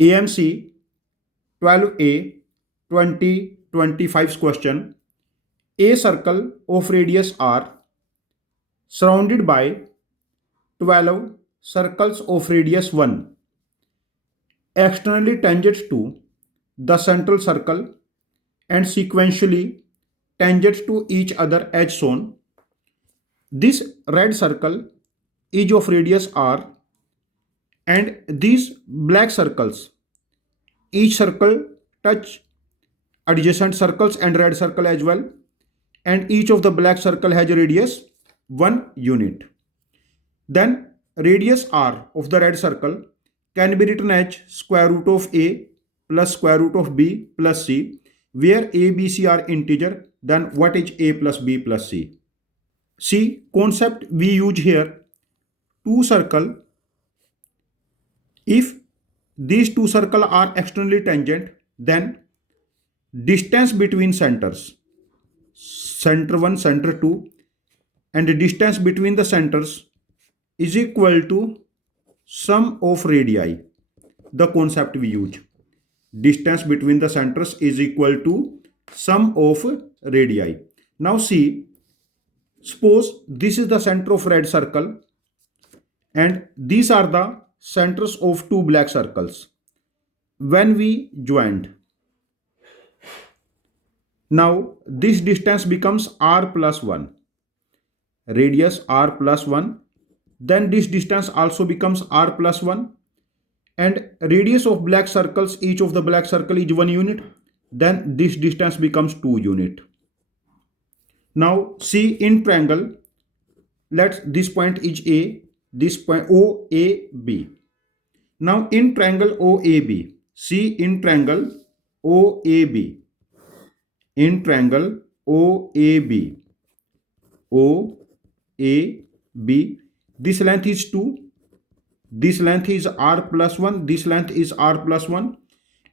AMC 12A 2025 question. A circle of radius r surrounded by 12 circles of radius 1 externally tangent to the central circle and sequentially tangent to each other as shown. This red circle is of radius r and these black circles, each circle touch adjacent circles and red circle as well, and each of the black circle has a radius 1 unit. Then radius r of the red circle can be written as square root of a plus square root of b plus c, where a, b, c are integer. Then what is a plus b plus c? See, concept we use here, two circle. If these two circles are externally tangent, then distance between centers, center 1, center 2, and the distance between the centers is equal to sum of radii. The concept we use, distance between the centers is equal to sum of radii. Now see, suppose this is the center of red circle and these are the centers of two black circles. When we joined, now this distance becomes r plus 1, radius r plus 1. Then this distance also becomes r plus 1, and radius of black circles, each of the black circle is 1 unit. Then this distance becomes 2 unit. Now see, in triangle, let's this point is a, this point OAB. Now in triangle OAB, see, in triangle OAB, in triangle OAB, OAB, this length is 2, this length is r plus 1, this length is r plus 1,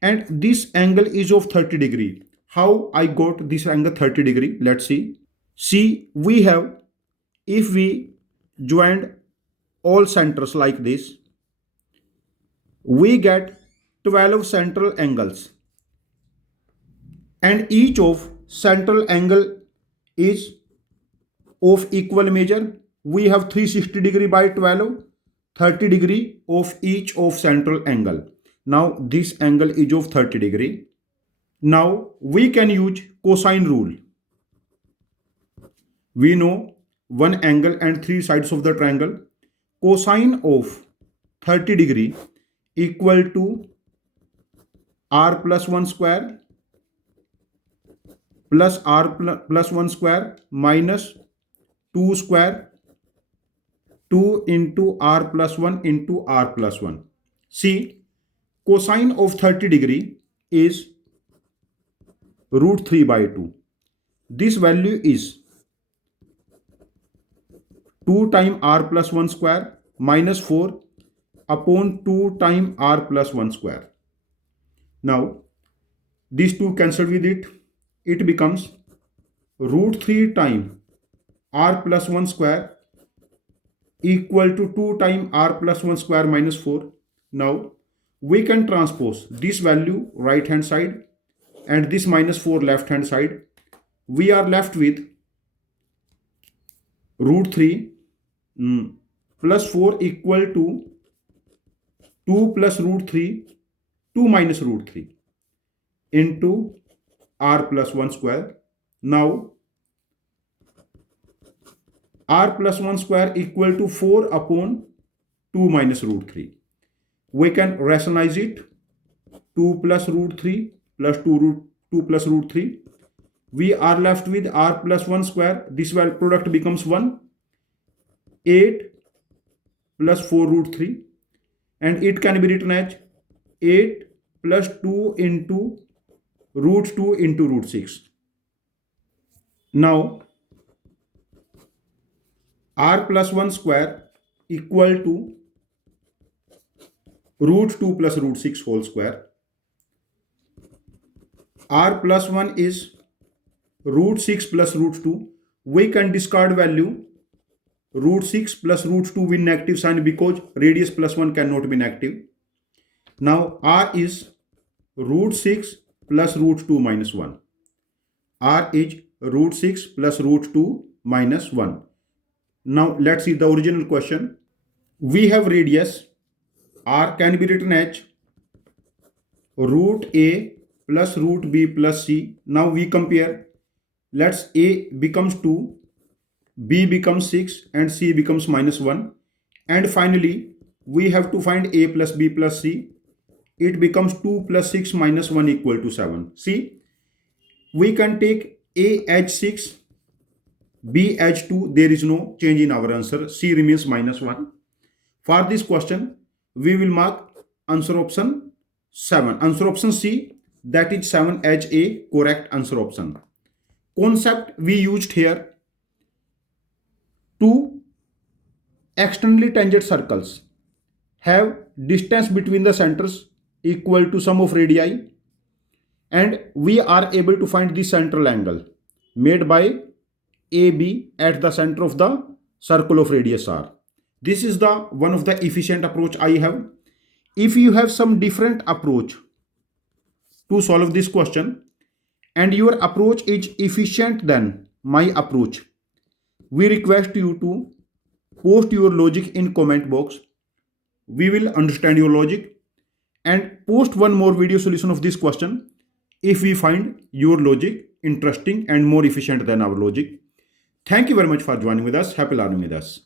and this angle is of 30 degree. How I got this angle 30 degree? Let's see. See, we have, if we joined all centers like this, we get 12 central angles, and each of central angle is of equal measure. We have 360 degree by 12, 30 degree of each of central angle. Now this angle is of 30 degree. Now we can use cosine rule. We know one angle and three sides of the triangle. Cosine of 30 degree equal to r plus 1 square plus r plus 1 square minus 2 square, 2 into r plus 1 into r plus 1. See, cosine of 30 degree is root 3 by 2. This value is 2 times r plus 1 square minus 4 upon 2 times r plus 1 square. Now, these two cancel with it. It becomes root 3 times r plus 1 square equal to 2 times r plus 1 square minus 4. Now, we can transpose this value right hand side and this minus 4 left hand side. We are left with root 3 plus 4 equal to 2 plus root 3, 2 minus root 3 into r plus 1 square. Now, r plus 1 square equal to 4 upon 2 minus root 3. We can rationalize it. 2 plus root 3 plus 2 plus root 3. We are left with r plus 1 square. This product becomes 1. 8 plus 4 root 3. And it can be written as 8 plus 2 into root 2 into root 6. Now, r plus 1 square equal to root 2 plus root 6 whole square. R plus 1 is root 6 plus root 2. We can discard value. Root 6 plus root 2 with negative sign because radius plus 1 cannot be negative. Now r is root 6 plus root 2 minus 1. R is root 6 plus root 2 minus 1. Now let's see the original question. We have radius r can be written as root a plus root b plus c. Now we compare. Let's a becomes 2, b becomes 6 and c becomes minus 1. And finally we have to find a plus b plus c. It becomes 2 plus 6 minus 1 equal to 7. See, we can take a as 6, b as 2. There is no change in our answer. C remains minus 1. For this question, we will mark answer option 7. Answer option C, that is 7 as a correct answer option. Concept we used here: two externally tangent circles have distance between the centers equal to sum of radii, and we are able to find the central angle made by AB at the center of the circle of radius r. This is the one of the efficient approach I have. If you have some different approach to solve this question and your approach is efficient than my approach, we request you to post your logic in comment box. We will understand your logic and post one more video solution of this question if we find your logic interesting and more efficient than our logic. Thank you very much for joining with us. Happy learning with us.